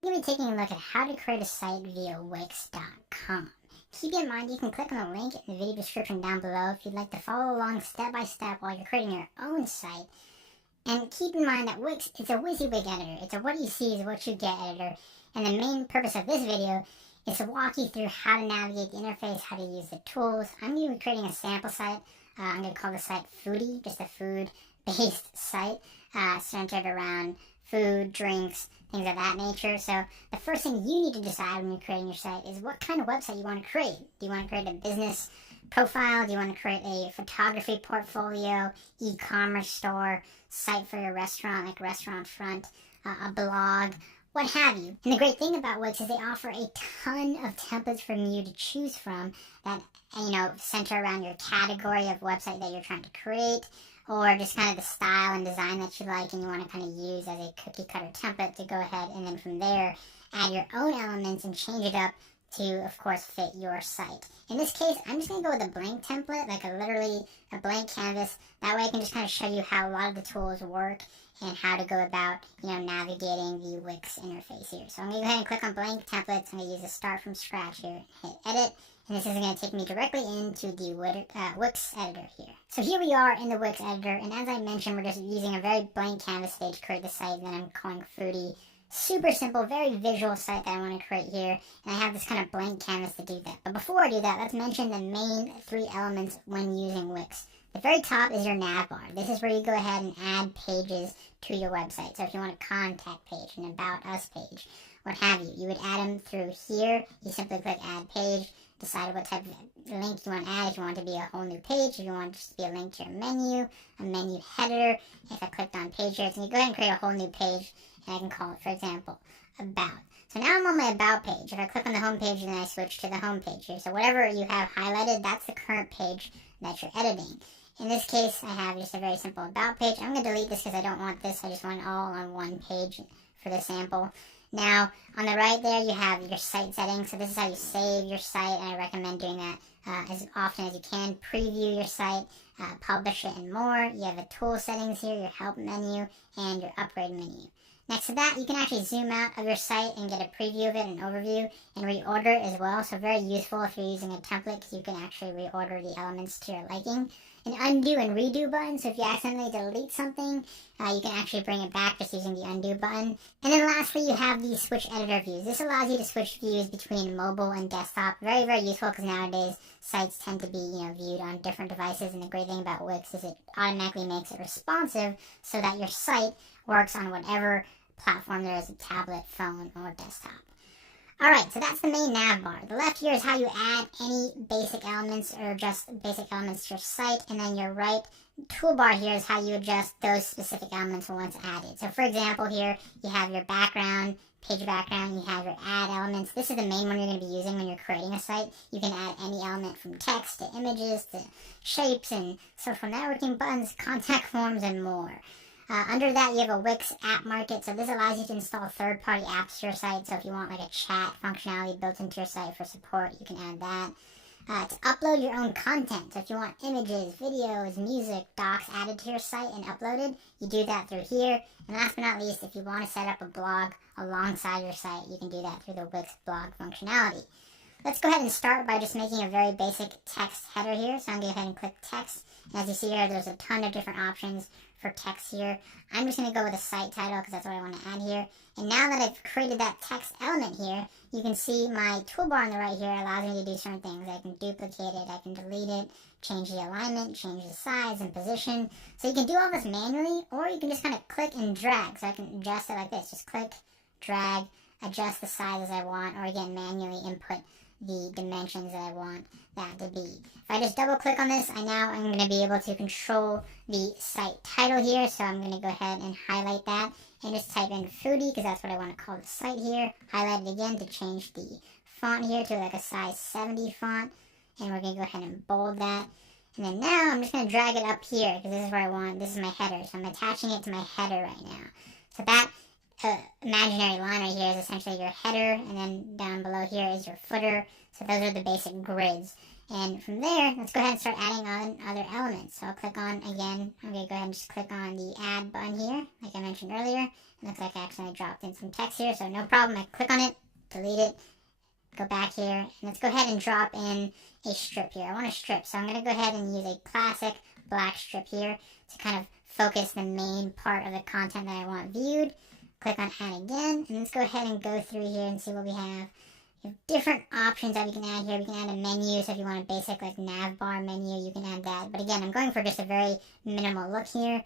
We're going to be taking a look at how to create a site via Wix.com. Keep in mind you can click on the link in the video description down below if you'd like to follow along step by step while you're creating your own site. And keep in mind that Wix is a WYSIWYG editor. It's a what you see is what you get editor. And the main purpose of this video is to walk you through how to navigate the interface, how to use the tools. I'm going to be creating a sample site. I'm going to call the site Foodie, just a food-based site centered around food, drinks, things of that nature. So the first thing you need to decide when you're creating your site is what kind of website you want to create. Do you want to create a business profile? Do you want to create a photography portfolio, e-commerce store, site for your restaurant, like Restaurant Front, a blog, what have you? And the great thing about Wix is they offer a ton of templates for you to choose from that, center around your category of website that you're trying to create, or just kind of the style and design that you like and you want to kind of use as a cookie cutter template to go ahead and then from there add your own elements and change it up to, of course, fit your site. In this case, I'm just going to go with a blank template, like literally a blank canvas. That way I can just kind of show you how a lot of the tools work and how to go about, navigating the Wix interface here. So I'm going to go ahead and click on blank templates. I'm going to use a start from scratch here, hit edit, and this is going to take me directly into the Wix editor here. So here we are in the Wix editor, and as I mentioned, we're just using a very blank canvas today to create the site that I'm calling Foodie. Super simple, very visual site that I want to create here, and I have this kind of blank canvas to do that. But before I do that, let's mention the main three elements when using Wix. The very top is your nav bar. This is where you go ahead and add pages to your website. So if you want a contact page, an about us page, what have you, you would add them through here. You simply click add page, decide what type of link you want to add, if you want it to be a whole new page, if you want it just to be a link to your menu, a menu header. If I clicked on page here, so you go ahead and create a whole new page, and I can call it, for example, about. So now I'm on my about page. If I click on the home page, then I switch to the home page here. So whatever you have highlighted, that's the current page that you're editing. In this case, I have just a very simple about page. I'm going to delete this because I don't want this. I just want it all on one page for the sample. Now, on the right there, you have your site settings. So this is how you save your site, and I recommend doing that as often as you can. Preview your site, publish it, and more. You have the tool settings here, your help menu, and your upgrade menu. Next to that, you can actually zoom out of your site and get a preview of it, an overview, and reorder it as well. So very useful if you're using a template because you can actually reorder the elements to your liking. An undo and redo button, so if you accidentally delete something, you can actually bring it back just using the undo button. And then lastly, you have the switch editor views. This allows you to switch views between mobile and desktop. Very, very useful because nowadays sites tend to be viewed on different devices, and the great thing about Wix is it automatically makes it responsive so that your site works on whatever platform there is, a tablet, phone, or desktop. Alright, so that's the main nav bar. The left here is how you add any basic elements or just basic elements to your site, and then your right toolbar here is how you adjust those specific elements once added. So for example here, you have your background, page background, you have your add elements. This is the main one you're going to be using when you're creating a site. You can add any element from text to images to shapes and social networking buttons, contact forms, and more. Under that, you have a Wix app market, so this allows you to install third-party apps to your site. So if you want like a chat functionality built into your site for support, you can add that. To upload your own content, so if you want images, videos, music, docs added to your site and uploaded, you do that through here. And last but not least, if you want to set up a blog alongside your site, you can do that through the Wix blog functionality. Let's go ahead and start by just making a very basic text header here. So I'm going to go ahead and click text. And as you see here, there's a ton of different options for text here. I'm just going to go with a site title because that's what I want to add here. And now that I've created that text element here, you can see my toolbar on the right here allows me to do certain things. I can duplicate it, I can delete it, change the alignment, change the size and position. So you can do all this manually, or you can just kind of click and drag. So I can adjust it like this. Just click, drag, adjust the size as I want, or again, manually input the dimensions that I want that to be. If I just double click on this, I'm going to be able to control the site title here. So I'm going to go ahead and highlight that and just type in Foodie because that's what I want to call the site here. Highlight it again to change the font here to like a size 70 font. And we're going to go ahead and bold that. And then now I'm just going to drag it up here because this is where I want, this is my header. So I'm attaching it to my header right now. So that imaginary line right here is essentially your header, and then down below here is your footer. So those are the basic grids. And from there, let's go ahead and start adding on other elements. So I'll click on, again, I'm going to go ahead and just click on the add button here, like I mentioned earlier. It looks like I accidentally dropped in some text here, so no problem. I click on it, delete it, go back here, and let's go ahead and drop in a strip here. I want a strip, so I'm going to go ahead and use a classic black strip here to kind of focus the main part of the content that I want viewed. Click on add again, and let's go ahead and go through here and see what we have. We have different options that we can add here. We can add a menu, so if you want a basic like nav bar menu, you can add that. But again, I'm going for just a very minimal look here.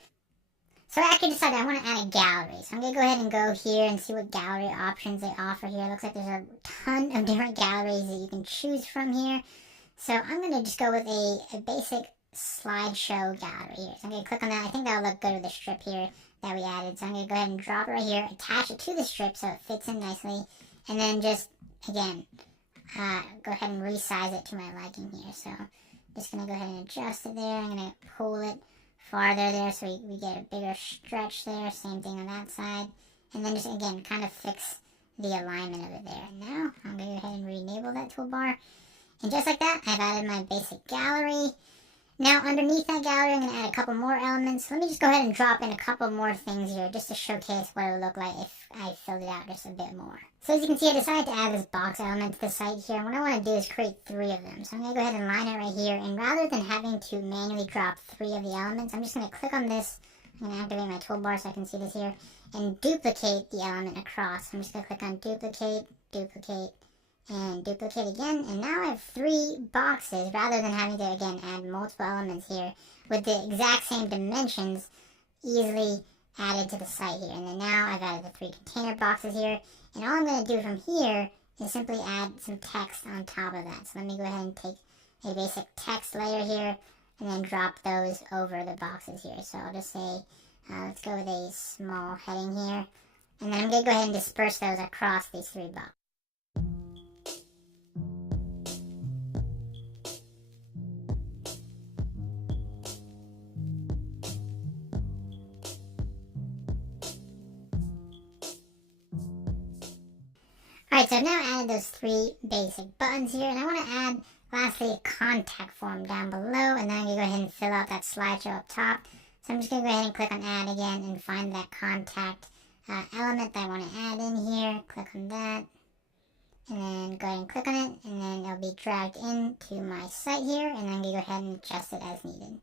So I actually decided I want to add a gallery. So I'm going to go ahead and go here and see what gallery options they offer here. It looks like there's a ton of different galleries that you can choose from here. So I'm going to just go with a basic slideshow gallery here. So I'm going to click on that. I think that'll look good with the strip here that we added. So I'm going to go ahead and drop it right here, attach it to the strip so it fits in nicely. And then just, again, go ahead and resize it to my liking here. So I'm just going to go ahead and adjust it there. I'm going to pull it farther there so we get a bigger stretch there. Same thing on that side. And then just, again, kind of fix the alignment of it there. And now I'm going to go ahead and re-enable that toolbar. And just like that, I've added my basic gallery. Now, underneath that gallery, I'm going to add a couple more elements. Let me just go ahead and drop in a couple more things here just to showcase what it would look like if I filled it out just a bit more. So as you can see, I decided to add this box element to the site here. And what I want to do is create 3 of them. So I'm going to go ahead and line it right here. And rather than having to manually drop 3 of the elements, I'm just going to click on this. I'm going to activate my toolbar so I can see this here. And duplicate the element across. I'm just going to click on duplicate, duplicate, and duplicate again, and now I have 3 boxes rather than having to again add multiple elements here with the exact same dimensions easily added to the site here. And then now I've added the 3 container boxes here, and all I'm going to do from here is simply add some text on top of that. So let me go ahead and take a basic text layer here and then drop those over the boxes here. So I'll just say let's go with a small heading here, and then I'm going to go ahead and disperse those across these 3 boxes. Alright, so I've now added those 3 basic buttons here, and I want to add, lastly, a contact form down below, and then I'm going to go ahead and fill out that slideshow up top. So I'm just going to go ahead and click on add again and find that contact element that I want to add in here. Click on that, and then go ahead and click on it, and then it'll be dragged into my site here, and then I'm going to go ahead and adjust it as needed.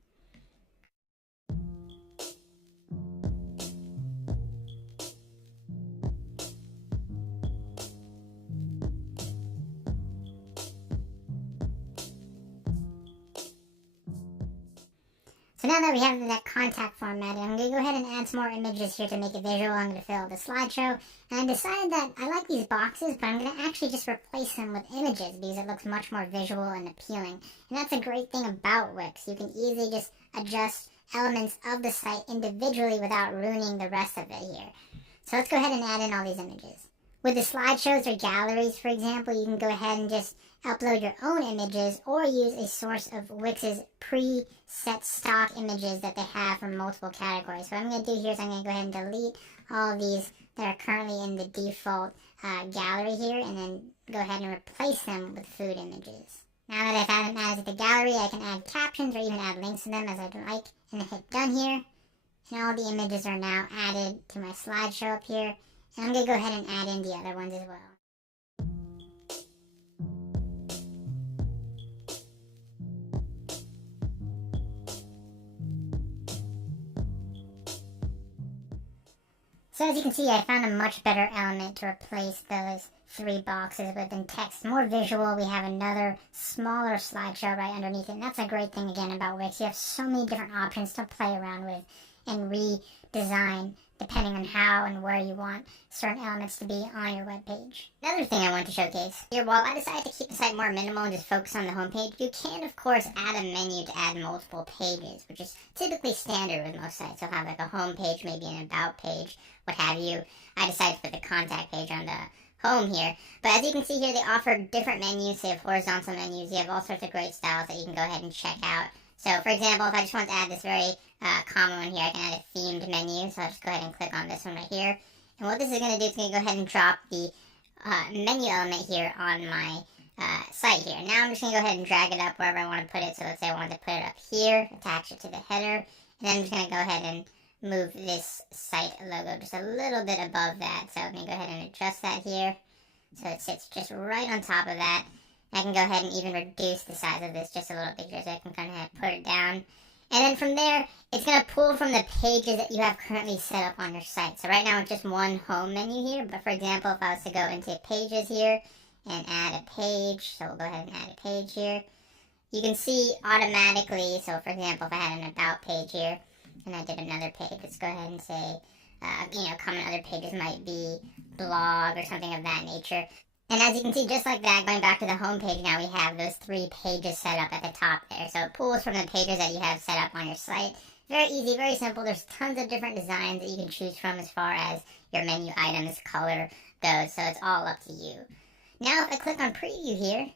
So now that we have that contact format, I'm going to go ahead and add some more images here to make it visual. I'm going to fill out the slideshow. And I decided that I like these boxes, but I'm going to actually just replace them with images because it looks much more visual and appealing. And that's a great thing about Wix. You can easily just adjust elements of the site individually without ruining the rest of it here. So let's go ahead and add in all these images. With the slideshows or galleries, for example, you can go ahead and just upload your own images or use a source of Wix's preset stock images that they have for multiple categories. So what I'm going to do here is I'm going to go ahead and delete all of these that are currently in the default gallery here, and then go ahead and replace them with food images. Now that I've added them added to the gallery, I can add captions or even add links to them as I'd like, and then hit done here. And all the images are now added to my slideshow up here. And I'm going to go ahead and add in the other ones as well. So as you can see, I found a much better element to replace those 3 boxes with in text. More visual, we have another smaller slideshow right underneath it. And that's a great thing again about Wix. You have so many different options to play around with and redesign depending on how and where you want certain elements to be on your web page. Another thing I want to showcase here, while I decided to keep the site more minimal and just focus on the homepage, you can of course add a menu to add multiple pages, which is typically standard with most sites. You'll have like a home page, maybe an about page, what have you. I decided to put the contact page on the home here. But as you can see here, they offer different menus. They have horizontal menus. You have all sorts of great styles that you can go ahead and check out. So for example, if I just want to add this very common one here, I can add a themed menu. So I'll just go ahead and click on this one right here. And what this is going to do is going to go ahead and drop the menu element here on my site here. Now I'm just going to go ahead and drag it up wherever I want to put it. So let's say I wanted to put it up here, attach it to the header, and then I'm just going to go ahead and move this site logo just a little bit above that. So I'm going to go ahead and adjust that here so it sits just right on top of that. I can go ahead and even reduce the size of this just a little bit here so I can kind of put it down. And then from there, it's going to pull from the pages that you have currently set up on your site. So right now it's just one home menu here, but for example, if I was to go into pages here and add a page, so we'll go ahead and add a page here, you can see automatically, so for example, if I had an about page here, and I did another page, let's go ahead and say, common other pages might be blog or something of that nature. And as you can see, just like that, going back to the home page, now we have those 3 pages set up at the top there. So it pulls from the pages that you have set up on your site. Very easy, very simple. There's tons of different designs that you can choose from as far as your menu items, color goes. So it's all up to you. Now if I click on preview here,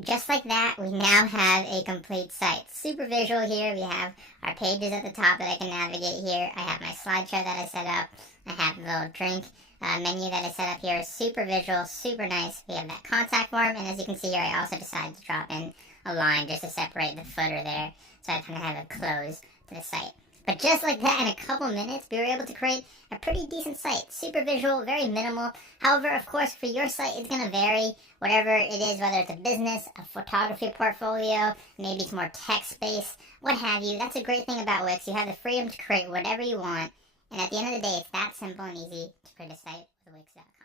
just like that, we now have a complete site. Super visual here. We have our pages at the top that I can navigate here. I have my slideshow that I set up. I have the little drink menu that I set up here. Super visual, super nice. We have that contact form, and as you can see here, I also decided to drop in a line just to separate the footer there, so I kind of have a close to the site. But just like that, in a couple minutes, we were able to create a pretty decent site. Super visual, very minimal. However, of course, for your site, it's going to vary. Whatever it is, whether it's a business, a photography portfolio, maybe it's more text-based, what have you. That's a great thing about Wix. You have the freedom to create whatever you want. And at the end of the day, it's that simple and easy to create a site with Wix.com.